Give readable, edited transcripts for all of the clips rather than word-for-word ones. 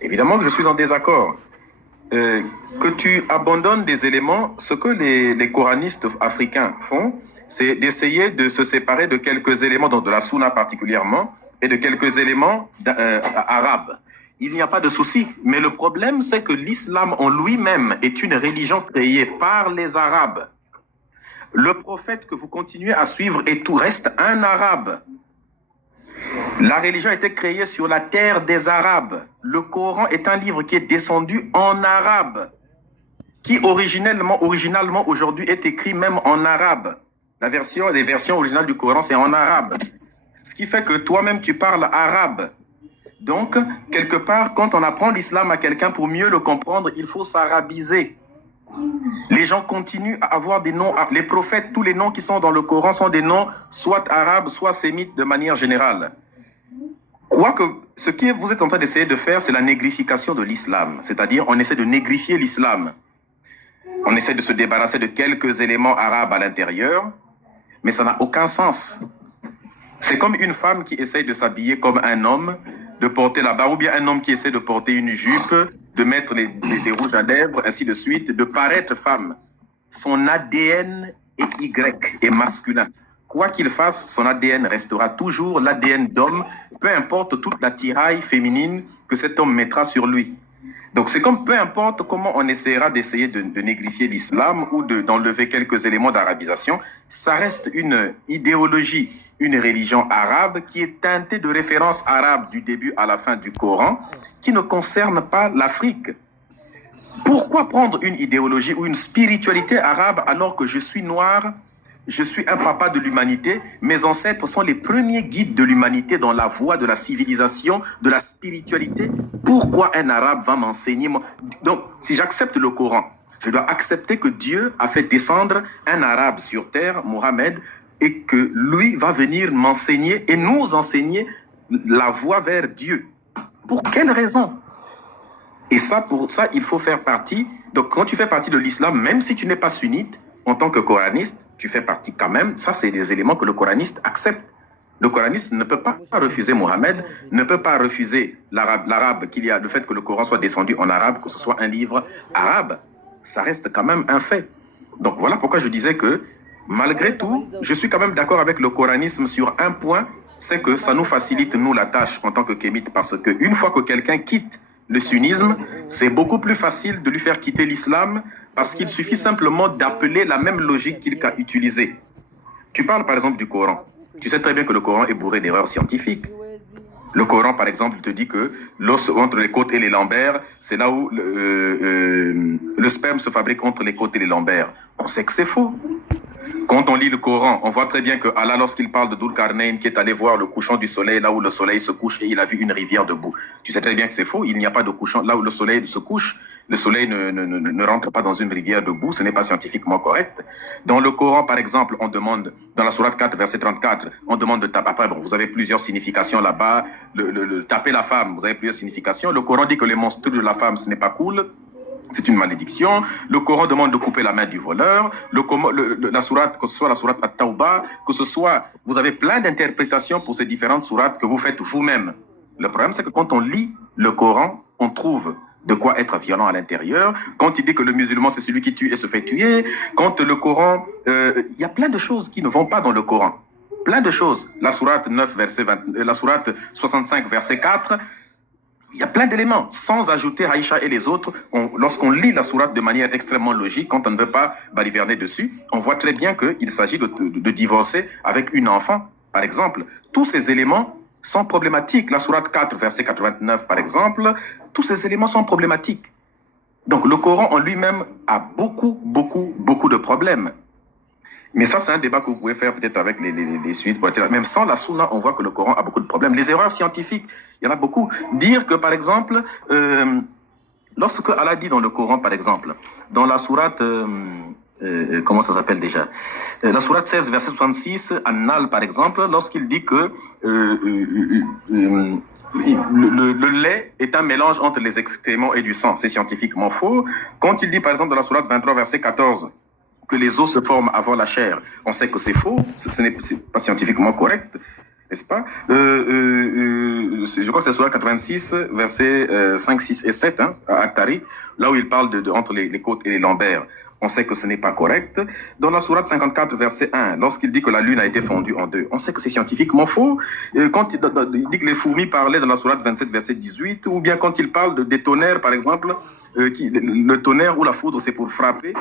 Évidemment que je suis en désaccord. Que tu abandonnes des éléments, ce que les coranistes africains font, c'est d'essayer de se séparer de quelques éléments, donc de la Sunna particulièrement, et de quelques éléments arabes. Il n'y a pas de souci, mais le problème, c'est que l'islam en lui-même est une religion créée par les Arabes. Le prophète que vous continuez à suivre et tout reste un arabe. La religion a été créée sur la terre des Arabes. Le Coran est un livre qui est descendu en arabe, qui originalement aujourd'hui est écrit même en arabe. Les versions originales du Coran, c'est en arabe. Ce qui fait que toi-même, tu parles arabe. Donc, quelque part, quand on apprend l'islam à quelqu'un pour mieux le comprendre, il faut s'arabiser. Les gens continuent à avoir des noms, les prophètes, tous les noms qui sont dans le Coran sont des noms soit arabes, soit sémites de manière générale. Quoique, ce que vous êtes en train d'essayer de faire, c'est la négrification de l'islam. C'est-à-dire, on essaie de négrifier l'islam. On essaie de se débarrasser de quelques éléments arabes à l'intérieur, mais ça n'a aucun sens. C'est comme une femme qui essaye de s'habiller comme un homme, de porter la barbe, ou bien un homme qui essaie de porter une jupe, de mettre des rouges à lèvres, ainsi de suite, de paraître femme. Son ADN est Y, est masculin. Quoi qu'il fasse, son ADN restera toujours l'ADN d'homme, peu importe toute la tiraille féminine que cet homme mettra sur lui. Donc c'est comme peu importe comment on essaiera d'essayer de négrifier l'islam ou d'enlever quelques éléments d'arabisation, ça reste une idéologie, une religion arabe qui est teintée de références arabes du début à la fin du Coran, qui ne concerne pas l'Afrique. Pourquoi prendre une idéologie ou une spiritualité arabe alors que je suis noir, je suis un papa de l'humanité, mes ancêtres sont les premiers guides de l'humanité dans la voie de la civilisation, de la spiritualité. Pourquoi un arabe va m'enseigner? Donc, si j'accepte le Coran, je dois accepter que Dieu a fait descendre un arabe sur terre, Mohammed, et que lui va venir m'enseigner et nous enseigner la voie vers Dieu. Pour quelle raison? Et ça, pour ça, il faut faire partie. Donc, quand tu fais partie de l'islam, même si tu n'es pas sunnite, en tant que coraniste, tu fais partie quand même. Ça, c'est des éléments que le coraniste accepte. Le coraniste ne peut pas refuser Mohammed, ne peut pas refuser l'arabe, qu'il y a le fait que le Coran soit descendu en arabe, que ce soit un livre arabe. Ça reste quand même un fait. Donc, voilà pourquoi je disais que, malgré tout, je suis quand même d'accord avec le coranisme sur un point, c'est que ça nous facilite, nous, la tâche en tant que kémite, parce qu'une fois que quelqu'un quitte le sunnisme, c'est beaucoup plus facile de lui faire quitter l'islam parce qu'il suffit simplement d'appeler la même logique qu'il a utilisée. Tu parles par exemple du Coran. Tu sais très bien que le Coran est bourré d'erreurs scientifiques. Le Coran, par exemple, te dit que l'os entre les côtes et les lombaires, c'est là où le sperme se fabrique entre les côtes et les lombaires. On sait que c'est faux. Quand on lit le Coran, on voit très bien que Allah, lorsqu'il parle de Dhul-Qarnayn, qui est allé voir le couchant du soleil, là où le soleil se couche, et il a vu une rivière debout. Tu sais très bien que c'est faux, il n'y a pas de couchant. Là où le soleil se couche, le soleil ne rentre pas dans une rivière debout, ce n'est pas scientifiquement correct. Dans le Coran, par exemple, on demande, dans la sourate 4, verset 34, on demande de taper. Après, bon, vous avez plusieurs significations là-bas. Taper la femme, vous avez plusieurs significations. Le Coran dit que les monstres de la femme, ce n'est pas cool. C'est une malédiction. Le Coran demande de couper la main du voleur. La sourate, que ce soit la sourate At-Tawbah, que ce soit... Vous avez plein d'interprétations pour ces différentes sourates que vous faites vous-même. Le problème, c'est que quand on lit le Coran, on trouve de quoi être violent à l'intérieur. Quand il dit que le musulman, c'est celui qui tue et se fait tuer. Quand le Coran... Il y a plein de choses qui ne vont pas dans le Coran. Plein de choses. La sourate 9, verset 20, la sourate 65, verset 4... Il y a plein d'éléments, sans ajouter Aïcha et les autres. Lorsqu'on lit la sourate de manière extrêmement logique, quand on ne veut pas baliverner dessus, on voit très bien qu'il s'agit de divorcer avec une enfant, par exemple. Tous ces éléments sont problématiques. La sourate 4, verset 89, par exemple, tous ces éléments sont problématiques. Donc le Coran en lui-même a beaucoup de problèmes. Mais ça, c'est un débat que vous pouvez faire peut-être avec les suites. Même sans la Sunna, on voit que le Coran a beaucoup de problèmes. Les erreurs scientifiques, il y en a beaucoup. Dire que, par exemple, lorsque Allah dit dans le Coran, par exemple, dans la sourate, comment ça s'appelle déjà? La sourate 16, verset 66, An-Nal, par exemple, lorsqu'il dit que le lait est un mélange entre les excréments et du sang. C'est scientifiquement faux. Quand il dit, par exemple, dans la sourate 23, verset 14, que les os se forment avant la chair, on sait que c'est faux, ce n'est pas scientifiquement correct. n'est-ce pas? Je crois que c'est Sourate 86, versets 5, 6 et 7, hein, à Attari, là où il parle entre les côtes et les lombaires. On sait que ce n'est pas correct. Dans la Sourate 54, verset 1, lorsqu'il dit que la Lune a été fondue en deux, on sait que c'est scientifiquement faux. Quand il dit que les fourmis parlaient dans la Sourate 27, verset 18, ou bien quand il parle des tonnerres, par exemple, le tonnerre ou la foudre, c'est pour frapper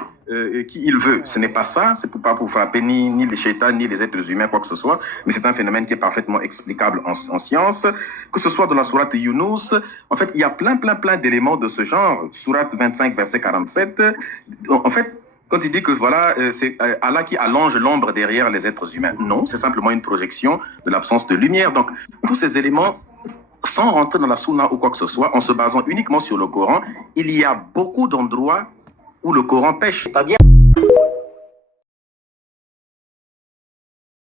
qui il veut. Ce n'est pas ça, c'est pas pour frapper ni les chétans, ni les êtres humains, quoi que ce soit, mais c'est un phénomène qui est parfaitement explicable en science. Que ce soit dans la Sourate Yunus, en fait, il y a plein d'éléments de ce genre. Sourate 25, verset 47, en fait, quand il dit que voilà, c'est Allah qui allonge l'ombre derrière les êtres humains. Non, c'est simplement une projection de l'absence de lumière. Donc, tous ces éléments, sans rentrer dans la sunna ou quoi que ce soit, en se basant uniquement sur le Coran, il y a beaucoup d'endroits où le Coran pêche. Pas bien.